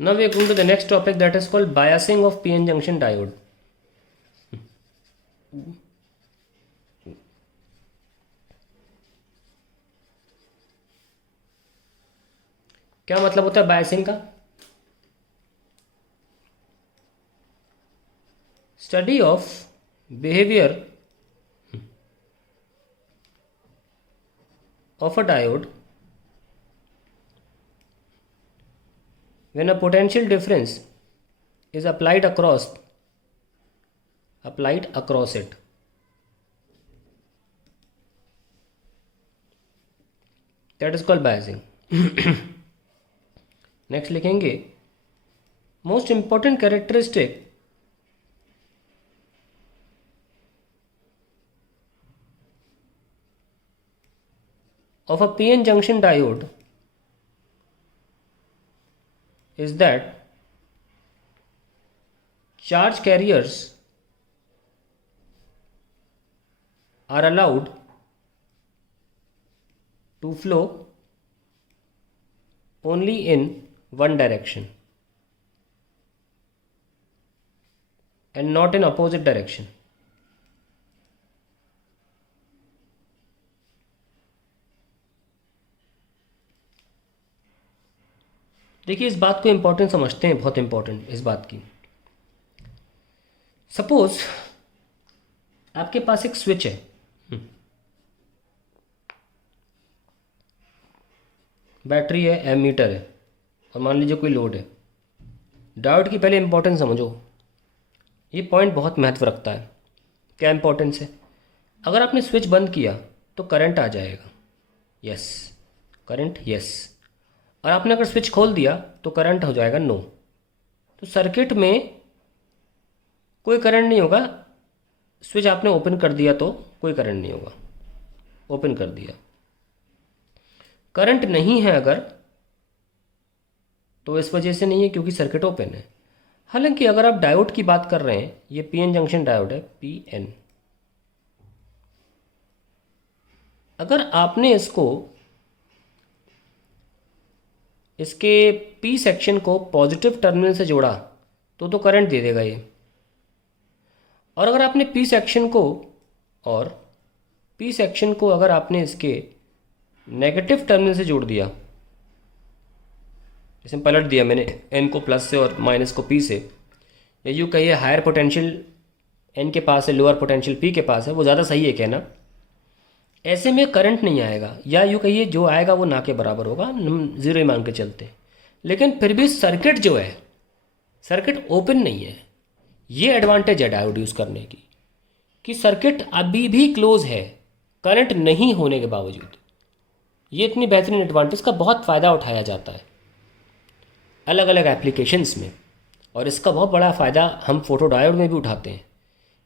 Now we are going to the next topic, that is called biasing of PN junction diode. क्या मतलब होता है biasing का? Study of behaviour of a diode when a potential difference is applied across it. That is called biasing. Next लिखेंगे most important characteristic of a PN junction diode is that charge carriers are allowed to flow only in one direction and not in opposite direction. देखिए इस बात को important समझते हैं, बहुत important इस बात की। सपोज आपके पास एक स्विच है, बैटरी है, एमीटर है, और मान लीजिए कोई लोड है। डायोड की पहले इम्पोर्टेंस समझो, ये पॉइंट बहुत महत्व रखता है। क्या इम्पोर्टेंस है? अगर आपने स्विच बंद किया तो करंट आ जाएगा, यस, करंट यस, और आपने अगर स्विच खोल दिया तो करंट हो जाएगा नो। तो सर्किट में कोई करंट नहीं होगा। स्विच आपने ओपन कर दिया तो कोई करंट नहीं होगा, ओपन कर दिया। करंट नहीं है अगर, तो इस वजह से नहीं है क्योंकि सर्किट ओपन है। हालांकि अगर आप डायोड की बात कर रहे हैं, ये पीएन जंक्शन डायोड है, पीएन, अगर आपने इसके पी सेक्शन को पॉजिटिव टर्मिनल से जोड़ा तो करंट दे देगा ये। और अगर आपने पी सेक्शन को अगर आपने इसके नेगेटिव टर्मिनल से जोड़ दिया, जैसे पलट दिया मैंने एन को प्लस से और माइनस को पी से, या यूँ कहिए हायर पोटेंशियल एन के पास है, लोअर पोटेंशियल पी के पास है, वो ज़्यादा सही है कहना। ऐसे में करंट नहीं आएगा, या यूँ कहिए जो आएगा वो ना के बराबर होगा, हम ज़ीरो ही मान के चलते हैं। लेकिन फिर भी सर्किट जो है, सर्किट ओपन नहीं है। ये एडवांटेज है डायोड यूज़ करने की, कि सर्किट अभी भी क्लोज है करंट नहीं होने के बावजूद। ये इतनी बेहतरीन एडवांटेज का बहुत फ़ायदा उठाया जाता है अलग अलग एप्लीकेशंस में, और इसका बहुत बड़ा फ़ायदा हम फोटो डायोड में भी उठाते हैं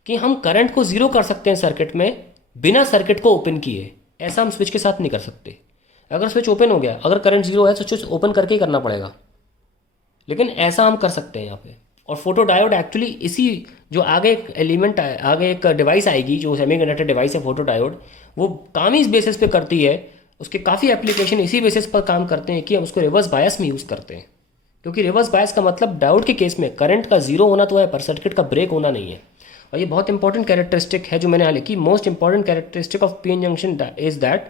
कि हम करंट को ज़ीरो कर सकते हैं सर्किट में बिना सर्किट को ओपन किए। ऐसा हम स्विच के साथ नहीं कर सकते। अगर स्विच ओपन हो गया, अगर करंट ज़ीरो है तो स्विच ओपन करके ही करना पड़ेगा, लेकिन ऐसा हम कर सकते हैं यहाँ पे। और फोटो डायोड एक्चुअली इसी जो आगे एक एलिमेंट आगे एक डिवाइस आएगी जो सेमीकंडक्टर डिवाइस है, फोटो डायोड, वो काम ही इस बेसिस पे करती है। उसके काफ़ी एप्लीकेशन इसी बेसिस पर काम करते हैं कि हम उसको रिवर्स बायस में यूज़ करते हैं, क्योंकि रिवर्स बायस का मतलब डायोड के केस में करंट का ज़ीरो होना तो है पर सर्किट का ब्रेक होना नहीं है। और ये बहुत इंपॉर्टेंट कैरेक्टरिस्टिक है जो मैंने हाल की। Most important characteristic of PN junction is that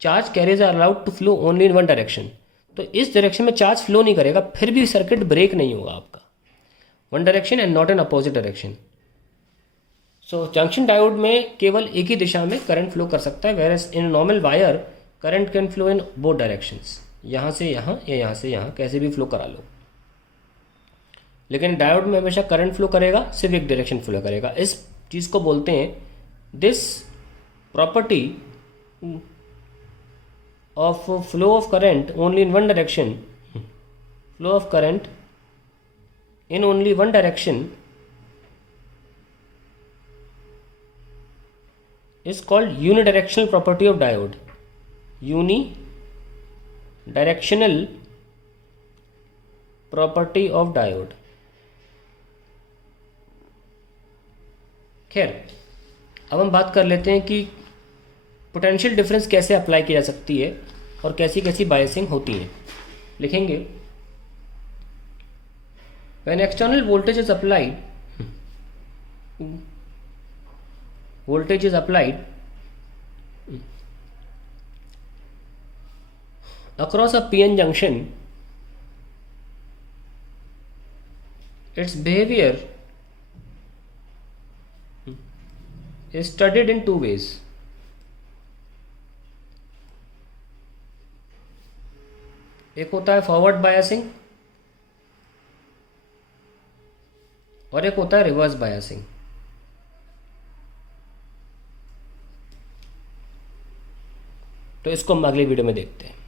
charge carriers are allowed to flow only in one direction. तो इस डायरेक्शन में चार्ज फ्लो नहीं करेगा, फिर भी सर्किट ब्रेक नहीं होगा आपका, one direction and not in opposite direction. So junction diode में केवल एक ही दिशा में करंट फ्लो कर सकता है, where in normal wire current can flow in both directions, यहाँ से यहाँ या यहाँ से यहाँ, कैसे भी फ्लो करा लो। लेकिन डायोड में हमेशा करंट फ्लो करेगा, सिर्फ एक डायरेक्शन फ्लो करेगा। इस चीज़ को बोलते हैं this property of flow of current only in one direction, flow of current in only one direction is called unidirectional property of diode, unidirectional property of diode. खैर, अब हम बात कर लेते हैं कि पोटेंशियल डिफरेंस कैसे अप्लाई की जा सकती है और कैसी कैसी बायसिंग होती है। लिखेंगे When external voltage is applied, across a PN junction, its behavior is studied in two ways. एक होता है फॉरवर्ड बायसिंग और एक होता है रिवर्स बायसिंग। तो इसको हम अगले वीडियो में देखते हैं।